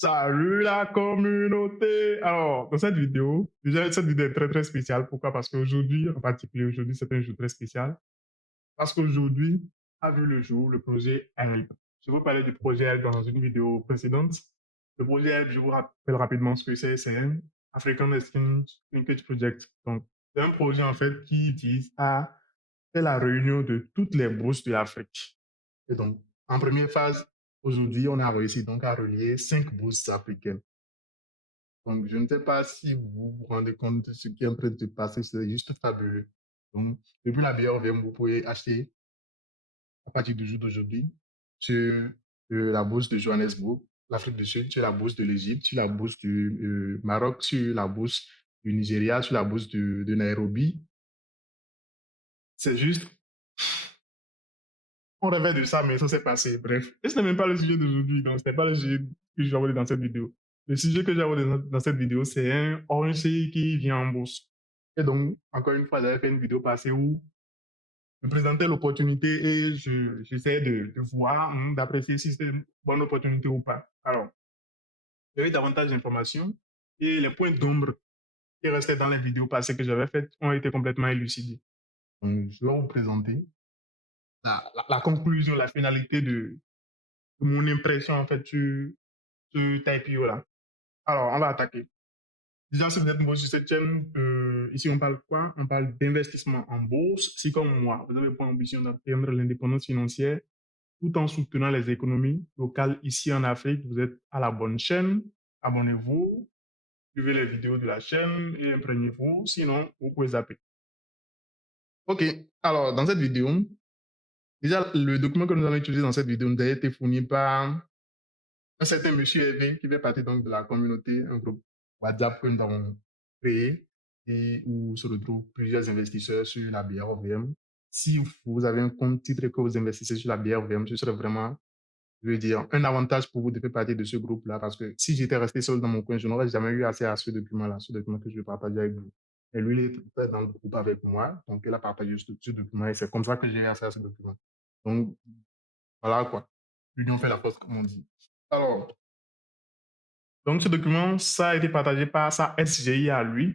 Salut la communauté! Alors, dans cette vidéo, déjà, cette vidéo est très très spéciale. Pourquoi? Parce qu'aujourd'hui, en particulier aujourd'hui, c'est un jour très spécial. Parce qu'aujourd'hui a vu le jour le projet HELP. Je vous parlais du projet HELP dans une vidéo précédente. Le projet HELP, je vous rappelle rapidement ce que c'est un African Exchange Linkage Project. Donc, c'est un projet en fait qui vise à faire la réunion de toutes les bourses de l'Afrique. Et donc, en première phase, aujourd'hui, on a réussi donc à relier 5 bourses africaines. Donc, je ne sais pas si vous vous rendez compte de ce qui est en train de se passer, c'est juste fabuleux. Donc, depuis la BRVM, vous pouvez acheter à partir du jour d'aujourd'hui sur la bourse de Johannesburg, l'Afrique du Sud, sur la bourse de l'Égypte, sur la bourse du Maroc, sur la bourse du Nigeria, sur la bourse de Nairobi. C'est juste, on rêvait de ça, mais ça s'est passé. Bref, et ce n'est même pas le sujet d'aujourd'hui, donc ce n'est pas le sujet que je vais aborder dans cette vidéo. Le sujet que j'ai abordé dans cette vidéo, c'est un ONG qui vient en bourse. Et donc, encore une fois, j'avais fait une vidéo passée où je présentais l'opportunité et j'essayais de voir, d'apprécier si c'était une bonne opportunité ou pas. Alors, il y avait davantage d'informations et les points d'ombre qui restaient dans les vidéos passées que j'avais faites ont été complètement élucidés. Donc, je vais vous présenter la conclusion, la finalité de mon impression en fait sur Typeo là. Alors, on va attaquer. Déjà, si vous êtes nouveau sur cette chaîne, ici on parle quoi? On parle d'investissement en bourse. Si comme moi, vous avez pour ambition d'atteindre l'indépendance financière tout en soutenant les économies locales ici en Afrique, vous êtes à la bonne chaîne. Abonnez-vous, suivez les vidéos de la chaîne et imprégnez-vous. Sinon, vous pouvez zapper. Ok, alors dans cette vidéo, déjà le document que nous allons utiliser dans cette vidéo nous a été fourni par un certain monsieur Evin qui fait partie donc de la communauté, un groupe WhatsApp que nous avons créé et où se retrouvent plusieurs investisseurs sur la BRVM. Si vous avez un compte titre et que vous investissez sur la BRVM, ce serait vraiment, je veux dire, un avantage pour vous de faire partie de ce groupe-là parce que si j'étais resté seul dans mon coin, je n'aurais jamais eu accès à ce document-là, ce document que je vais partager avec vous. Et lui, il est dans le groupe avec moi, donc il a partagé ce document et c'est comme ça que j'ai eu accès à ce document. Donc, voilà quoi. L'union fait la force, comme on dit. Alors, donc, ce document, ça a été partagé par sa SGI à lui,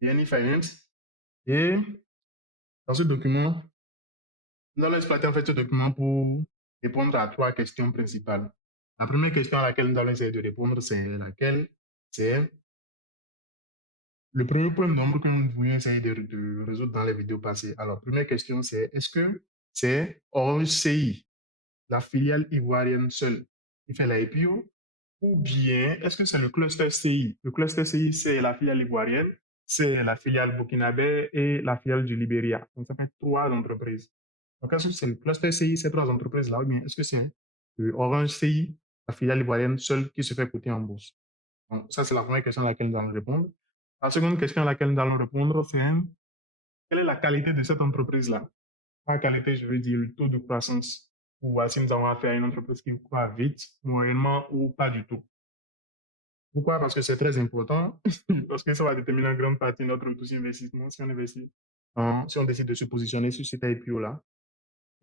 Yanni Finance. Et dans ce document, nous allons exploiter en fait ce document pour répondre à 3 questions principales. La première question à laquelle nous allons essayer de répondre, c'est laquelle? C'est le premier point de nombre que nous voulions essayer de résoudre dans les vidéos passées. Alors, première question, c'est est-ce que c'est Orange CI, la filiale ivoirienne seule, qui fait la IPO? Ou bien, est-ce que c'est le cluster CI? Le cluster CI, c'est la filiale ivoirienne, c'est la filiale burkinabé et la filiale du Libéria. Donc, ça fait 3 entreprises. Donc, est-ce que c'est le cluster CI, ces 3 entreprises-là, ou bien est-ce que c'est Orange CI, la filiale ivoirienne seule qui se fait coter en bourse? Donc, ça, c'est la première question à laquelle nous allons répondre. La seconde question à laquelle nous allons répondre, c'est quelle est la qualité de cette entreprise-là? Par qualité, je veux dire le taux de croissance. Ou voir si nous avons affaire à une entreprise qui croît vite, moyennement ou pas du tout. Pourquoi? Parce que c'est très important, parce que ça va déterminer en grande partie notre dossier investissement si on investit, si on décide de se positionner sur cet IPO-là.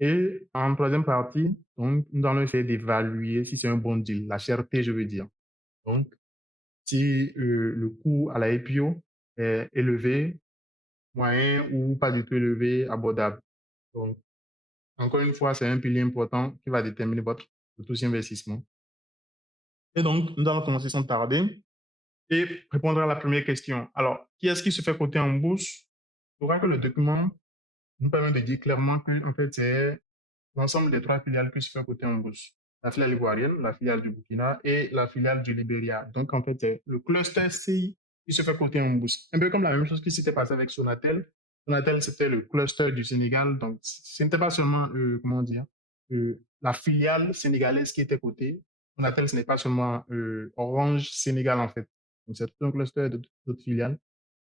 Et en troisième partie, donc, nous allons essayer d'évaluer si c'est un bon deal, la cherté, je veux dire. Donc, si le coût à la IPO est élevé, moyen ou pas du tout élevé, abordable. Donc, encore une fois, c'est un pilier important qui va déterminer votre dossier investissement. Et donc, nous allons commencer sans tarder et répondre à la première question. Alors, qui est-ce qui se fait coter en bourse? Tu verras que le document nous permet de dire clairement que en fait, c'est l'ensemble des 3 filiales qui se fait coter en bourse. La filiale ivoirienne, la filiale du Burkina et la filiale du Libéria. Donc, en fait, c'est le cluster CI qui se fait coter en bourse. Un peu comme la même chose qui s'était passé avec Sonatel. Sonatel, c'était le cluster du Sénégal. Donc, ce n'était pas seulement, comment dire, la filiale sénégalaise qui était cotée. Sonatel, ce n'est pas seulement Orange Sénégal, en fait. Donc, c'est tout un cluster d'autres filiales.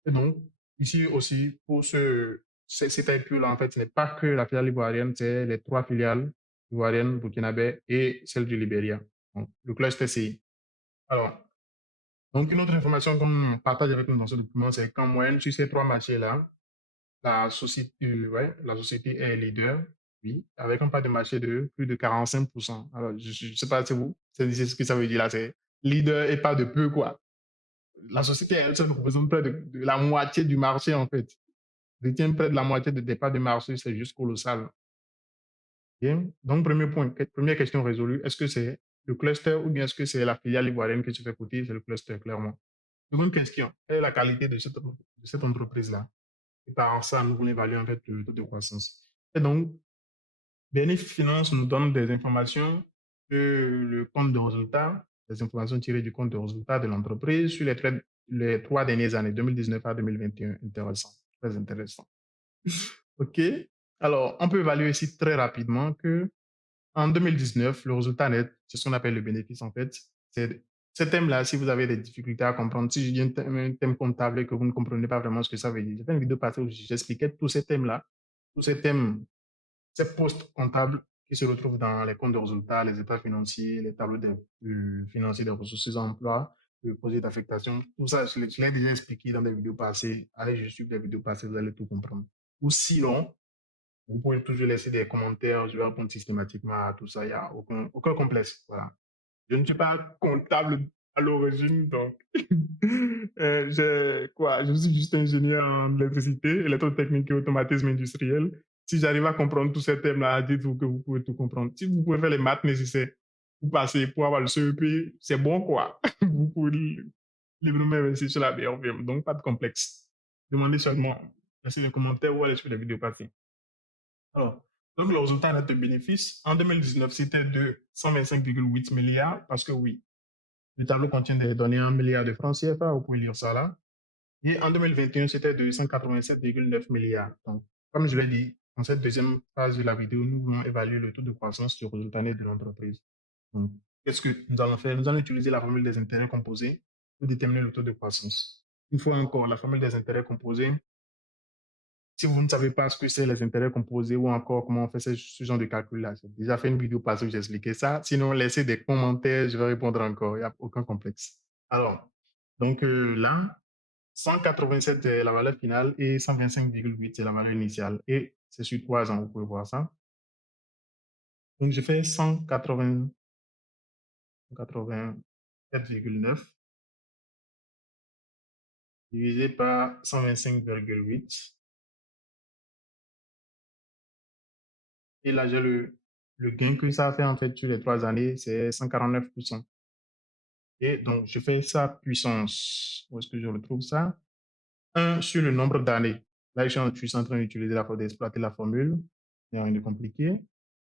Et donc, ici aussi, pour cet IPO-là, en fait, ce n'est pas que la filiale ivoirienne, c'est les 3 filiales ivoiriennes, burkinabé et celle du Libéria. Donc, le cluster CI. Alors, donc, une autre information qu'on partage avec nous dans ce document, c'est qu'en moyenne, sur ces 3 marchés-là, la société est leader Oui, avec un part de marché de plus de 45%. Alors, je ne sais pas si vous, c'est ce que ça veut dire là, c'est leader et pas de peu, quoi. La société, elle seule représente près de la moitié du marché, en fait. Détient près de la moitié des parts de marché, c'est juste colossal. Bien. Donc, premier point, première question résolue, est-ce que c'est le cluster ou bien est-ce que c'est la filiale ivoirienne que tu fais côté? C'est le cluster, clairement. Seconde question, quelle est la qualité de cette entreprise-là? Et par ça, nous voulons évaluer en fait le taux de croissance. Et donc, BNF Finance nous donne des informations sur le compte de résultat, des informations tirées du compte de résultat de l'entreprise sur les 3 dernières années, 2019 à 2021. Intéressant, très intéressant. OK. Alors, on peut évaluer ici très rapidement que en 2019, le résultat net, c'est ce qu'on appelle le bénéfice en fait. C'est ce thème-là, si vous avez des difficultés à comprendre, si je dis un thème comptable et que vous ne comprenez pas vraiment ce que ça veut dire, j'ai fait une vidéo passée où j'expliquais tous ces thèmes-là, tous ces thèmes, ces postes comptables qui se retrouvent dans les comptes de résultats, les états financiers, les tableaux financiers des ressources d'emploi, le projet d'affectation, tout ça, je l'ai déjà expliqué dans des vidéos passées. Allez juste suivre des vidéos passées, vous allez tout comprendre. Ou sinon, vous pouvez toujours laisser des commentaires, je vais répondre systématiquement à tout ça, il n'y a aucun complexe. Voilà. Je ne suis pas comptable à l'origine, donc je suis juste ingénieur en électricité, électrotechnique et automatisme industriel. Si j'arrive à comprendre tous ces thèmes-là, dites-vous que vous pouvez tout comprendre. Si vous pouvez faire les maths nécessaires pour passer, pour avoir le CEP, c'est bon, quoi. Vous pouvez librement investir sur la BRVM, donc pas de complexe. Demandez seulement, laissez les commentaires ou allez sur les vidéos passées. Alors, donc le résultat net de bénéfice en 2019, c'était de 125,8 milliards, parce que oui, le tableau contient des données en milliards de francs CFA, vous pouvez lire ça là. Et en 2021, c'était de 187,9 milliards. Donc, comme je l'ai dit, dans cette deuxième phase de la vidéo, nous voulons évaluer le taux de croissance du résultat net de l'entreprise. Donc, qu'est-ce que nous allons faire? Nous allons utiliser la formule des intérêts composés pour déterminer le taux de croissance. Une fois encore, la formule des intérêts composés, si vous ne savez pas ce que c'est les intérêts composés ou encore comment on fait ce genre de calcul-là, j'ai déjà fait une vidéo passée où j'ai expliqué ça. Sinon, laissez des commentaires, je vais répondre encore. Il n'y a aucun complexe. Alors, donc là, 187 c'est la valeur finale et 125,8 c'est la valeur initiale. Et c'est sur 3 ans, vous pouvez voir ça. Donc, je fais 187,9 divisé par 125,8. Et là, j'ai le gain que ça a fait en fait sur les 3 années, c'est 149%. Et donc, je fais ça puissance. Où est-ce que je retrouve ça? 1 sur le nombre d'années. Là, je suis en train d'exploiter la formule. Il n'y a rien de compliqué.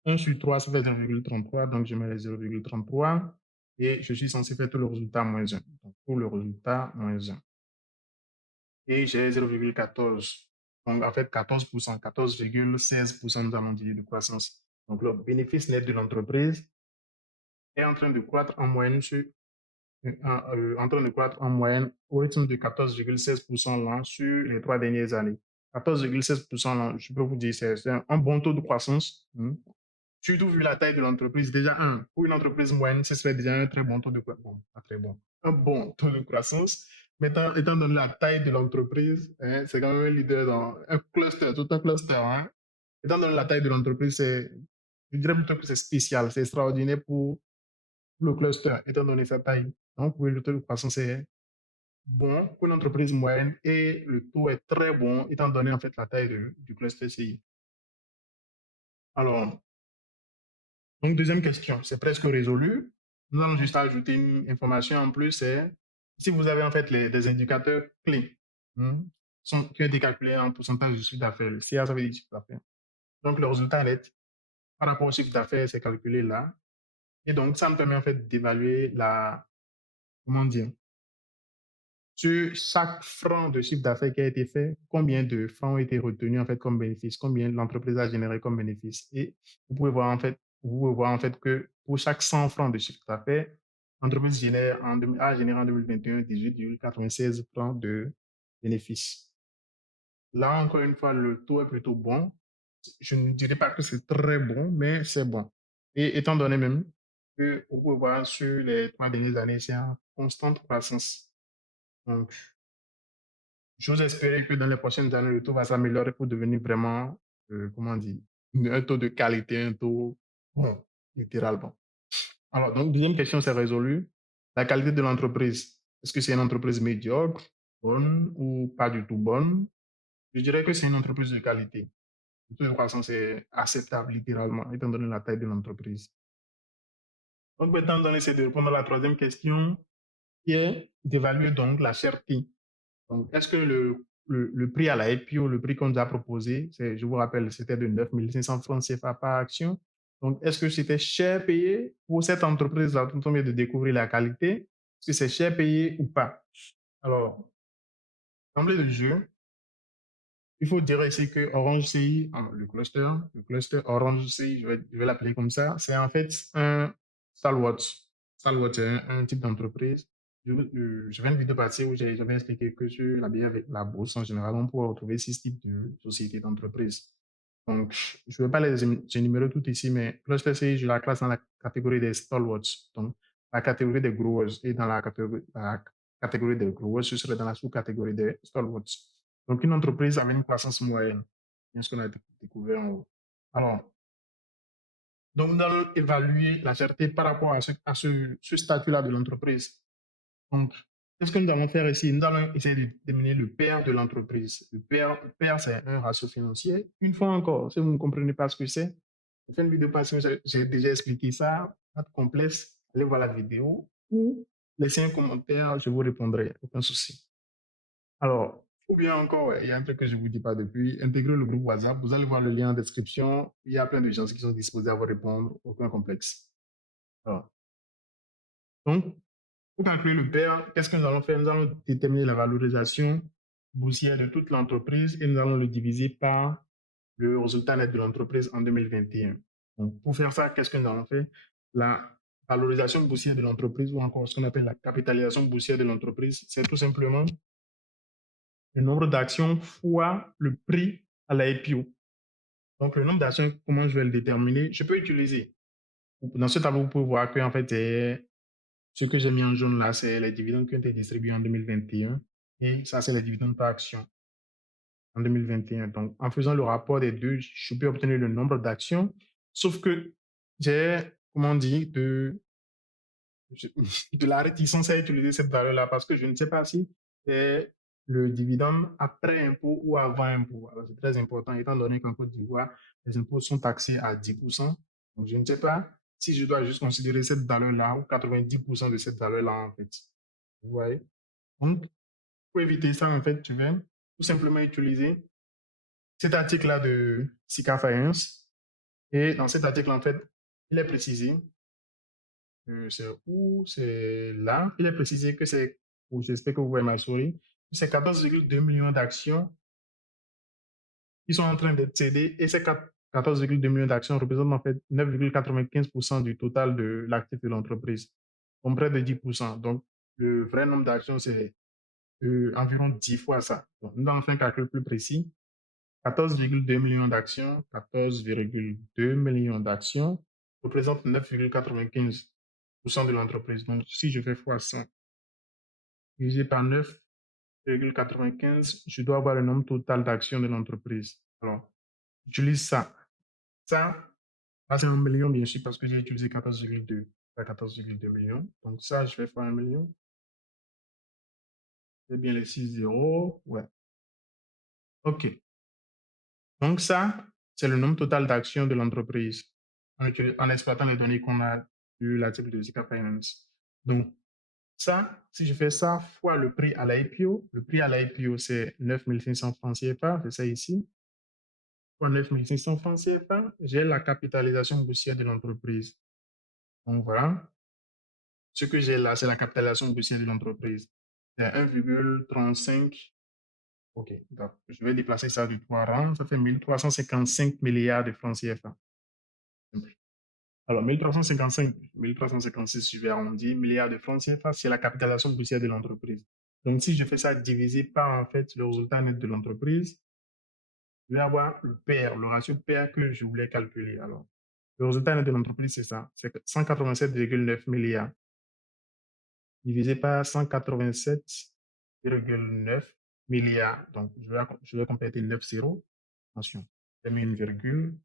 1 sur 3, ça fait 0,33. Donc, je mets les 0,33. Et je suis censé faire tout le résultat moins 1. Donc, pour le résultat, moins 1. Et j'ai 0,14. Donc, en fait, 14%, 14,16%, nous allons dire, de croissance. Donc, le bénéfice net de l'entreprise est en train de croître en moyenne en train de croître en moyenne au rythme de 14,16% l'an sur les 3 dernières années. 14,16% l'an, je peux vous dire, c'est un bon taux de croissance. Surtout vu la taille de l'entreprise. Déjà, pour une entreprise moyenne, ce serait déjà un très bon taux de croissance. Bon, pas très bon. Un bon taux de croissance. Mais étant donné la taille de l'entreprise, c'est quand même un leader dans un cluster, tout un cluster. Étant donné la taille de l'entreprise, je dirais plutôt que c'est spécial, c'est extraordinaire pour le cluster, étant donné sa taille. Donc, oui, le taux de croissance est bon pour une entreprise moyenne et le taux est très bon, étant donné en fait la taille du cluster CI. Alors, donc, deuxième question, c'est presque résolu. Nous allons juste ajouter une information en plus, c'est si vous avez en fait des indicateurs clés qui ont été calculés en pourcentage de chiffre d'affaires. Le CA, ça veut dire chiffre d'affaires. Donc, le résultat net par rapport au chiffre d'affaires, c'est calculé là. Et donc, ça me permet en fait d'évaluer comment dire, sur chaque franc de chiffre d'affaires qui a été fait, combien de francs ont été retenus en fait comme bénéfice, combien l'entreprise a généré comme bénéfice. Et vous pouvez voir en fait que pour chaque 100 francs de chiffre d'affaires, l'entreprise a généré en 2021 18,96 francs de bénéfice. Là, encore une fois, le taux est plutôt bon. Je ne dirais pas que c'est très bon, mais c'est bon. Et étant donné même que vous pouvez voir sur les 3 dernières années, c'est en constante croissance. Donc, j'ose espérer que dans les prochaines années, le taux va s'améliorer pour devenir vraiment, comment dire, un taux de qualité, un taux bon, littéralement. Alors, donc, deuxième question, c'est résolu. La qualité de l'entreprise. Est-ce que c'est une entreprise médiocre, bonne ou pas du tout bonne? Je dirais que c'est une entreprise de qualité. De toute façon, c'est acceptable littéralement, étant donné la taille de l'entreprise. Donc, étant donné, c'est de répondre à la troisième question, qui est d'évaluer donc la cherté. Donc, est-ce que le prix à la IPO, le prix qu'on nous a proposé, je vous rappelle, c'était de 9 500 francs CFA par action. Donc, est-ce que c'était cher payé pour cette entreprise-là dont on vient de découvrir la qualité? Est-ce que c'est cher payé ou pas? Alors, d'emblée de jeu, il faut dire ici que Orange CI, le cluster Orange CI, je vais l'appeler comme ça, c'est en fait un stalwart. Stalwart, c'est un type d'entreprise. Je viens de vidéo passée où j'avais expliqué que sur la bière avec la bourse en général, on peut retrouver 6 types de sociétés d'entreprise. Donc, je ne vais pas les énumérer toutes ici, mais cluster CI, je la classe dans la catégorie des stalwarts, donc la catégorie des growers, et dans la catégorie des growers, ce serait dans la sous-catégorie des stalwarts. Donc, une entreprise avec une croissance moyenne, bien ce qu'on a découvert en haut. Alors, donc, nous allons évaluer la cherté par rapport à ce statut-là de l'entreprise. Donc, qu'est-ce que nous allons faire ici? Nous allons essayer de déterminer le PER de l'entreprise. Le PER, c'est un ratio financier. Une fois encore, si vous ne comprenez pas ce que c'est, j'ai fait une vidéo passée où j'ai déjà expliqué ça, pas de complexe, allez voir la vidéo ou laissez un commentaire, je vous répondrai, aucun souci. Alors, ou bien encore, ouais, il y a un truc que je ne vous dis pas depuis, intégrez le groupe WhatsApp, vous allez voir le lien en description, il y a plein de gens qui sont disposés à vous répondre, aucun complexe. Alors, donc, pour calculer le PER, qu'est-ce que nous allons faire? Nous allons déterminer la valorisation boursière de toute l'entreprise et nous allons le diviser par le résultat net de l'entreprise en 2021. Donc, pour faire ça, qu'est-ce que nous allons faire? La valorisation boursière de l'entreprise ou encore ce qu'on appelle la capitalisation boursière de l'entreprise, c'est tout simplement le nombre d'actions fois le prix à la IPO. Donc, le nombre d'actions, comment je vais le déterminer? Je peux utiliser. Dans ce tableau, vous pouvez voir que en fait, ce que j'ai mis en jaune là, c'est les dividendes qui ont été distribués en 2021. Et ça, c'est les dividendes par action en 2021. Donc, en faisant le rapport des deux, je peux obtenir le nombre d'actions. Sauf que j'ai, comment dire, de la réticence à utiliser cette valeur-là parce que je ne sais pas si c'est le dividende après impôt ou avant impôt. Alors, c'est très important étant donné qu'en Côte d'Ivoire, les impôts sont taxés à 10%. Donc, je ne sais pas si je dois juste considérer cette valeur-là ou 90% de cette valeur-là, en fait. Vous voyez? Donc, pour éviter ça, en fait, tu vas tout simplement utiliser cet article-là de Sika Finance. Et dans cet article, en fait, il est précisé c'est où? C'est là. Il est précisé que c'est, ou j'espère que vous voyez ma souris, c'est 14,2 millions d'actions qui sont en train d'être cédées et ces 14,2 millions d'actions représentent en fait 9,95% du total de l'actif de l'entreprise, donc près de 10%. Donc, le vrai nombre d'actions, c'est environ 10 fois ça. Donc, nous allons faire un calcul plus précis. 14,2 millions d'actions, 14,2 millions d'actions représentent 9,95% de l'entreprise. Donc, si je fais fois 100 divisé par 9,95, je dois avoir le nombre total d'actions de l'entreprise. Alors, j'utilise ça. Ça, c'est un million, bien sûr, parce que j'ai utilisé 14,2. 14,2 millions. Donc, ça, je fais fois 1 million. C'est bien les 6 zéros. Ouais. OK. Donc, ça, c'est le nombre total d'actions de l'entreprise en exploitant les données qu'on a de l'article de Zika Finance. Donc, ça, si je fais ça fois le prix à l'IPO, le prix à l'IPO, c'est 9 500 francs CFA, c'est ça ici. Fois 9 500 francs CFA, j'ai la capitalisation boursière de l'entreprise. Donc, voilà. Ce que j'ai là, c'est la capitalisation boursière de l'entreprise. C'est 1,35. OK, donc je vais déplacer ça de 3 rangs. Ça fait 1355 milliards de francs CFA. Alors, 1356, je vais arrondir, milliards de francs CFA, c'est la capitalisation boursière de l'entreprise. Donc, si je fais ça divisé par, en fait, le résultat net de l'entreprise, je vais avoir le PER, le ratio PER que je voulais calculer. Alors, le résultat net de l'entreprise, c'est ça, c'est 187,9 milliards divisé par 187,9 milliards. Donc, je vais compléter 9 zéros. Attention, j'ai mis une virgule.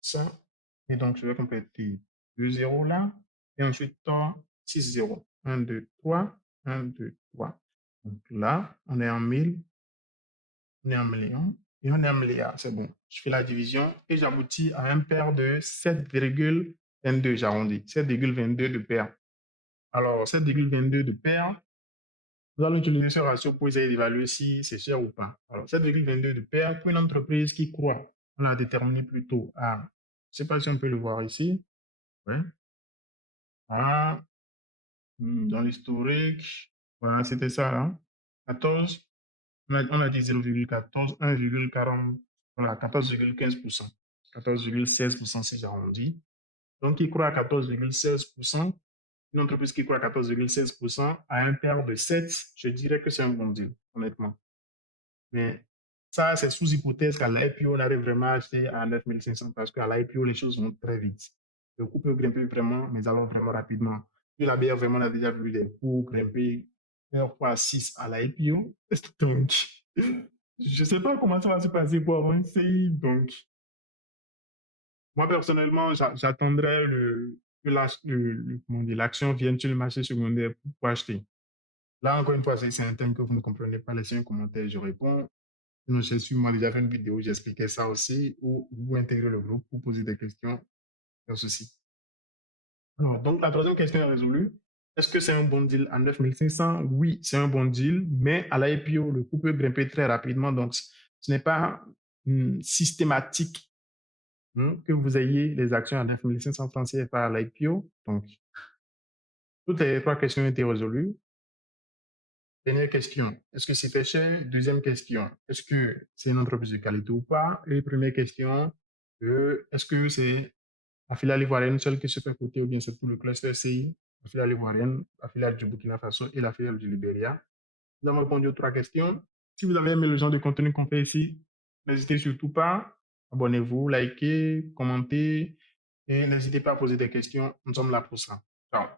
ça. Et donc, je vais compléter 2 zéros là. Et ensuite, 6 zéros. 1, 2, 3. 1, 2, 3. Donc là, on est en 1000, on est en million et on est en milliard. C'est bon. Je fais la division et j'aboutis à un paire de 7,22. J'arrondis. 7,22 de paire. Alors, 7,22 de paire, nous allons utiliser ce ratio pour essayer d'évaluer si c'est cher ou pas. Alors, 7,22 de paire pour une entreprise qui croit, on l'a déterminé plus tôt à, je ne sais pas si on peut le voir ici, ouais, à, dans l'historique, voilà, c'était ça, là, 14, on a dit 0,14, 1,40, voilà, 14,15%, 14,16% si j'arrondis. Donc, il croit à 14,16%. Une entreprise qui croit à 14,16% à un paire de 7, je dirais que c'est un bon deal, honnêtement. Mais ça, c'est sous hypothèse qu'à l'IPO, on arrive vraiment à acheter à 9500 parce qu'à l'IPO, les choses vont très vite. Le coût peut grimper vraiment, mais allons vraiment rapidement. Puis la BR, vraiment, on a déjà vu des coûts grimper 1 fois 6 à l'IPO. Donc, je ne sais pas comment ça va se passer pour avancer. Donc, moi, personnellement, j'attendrai que l'action vienne sur le marché secondaire pour acheter. Là, encore une fois, c'est un thème que vous ne comprenez pas, laissez un commentaire, je réponds. Sinon, j'ai sûrement déjà fait une vidéo où j'expliquais ça aussi, où vous intégrez le groupe pour poser des questions sur ceci. Alors, donc, la troisième question est résolue. Est-ce que c'est un bon deal à 9500? Oui, c'est un bon deal, mais à l'IPO, le coût peut grimper très rapidement, donc ce n'est pas systématique que vous ayez les actions à 9500 francs CFA à l'IPO. Donc, toutes les trois questions ont été résolues. Dernière question, est-ce que c'est cher? Deuxième question, est-ce que c'est une entreprise de qualité ou pas? Et première question, est-ce que c'est la filiale ivoirienne seule qui se fait coter ou bien c'est tout le cluster CI, la filiale ivoirienne, la filiale du Burkina Faso et la filiale du Libéria? Nous avons répondu aux trois questions. Si vous avez aimé le genre de contenu qu'on fait ici, n'hésitez surtout pas, abonnez-vous, likez, commentez et n'hésitez pas à poser des questions. Nous sommes là pour ça. Ciao.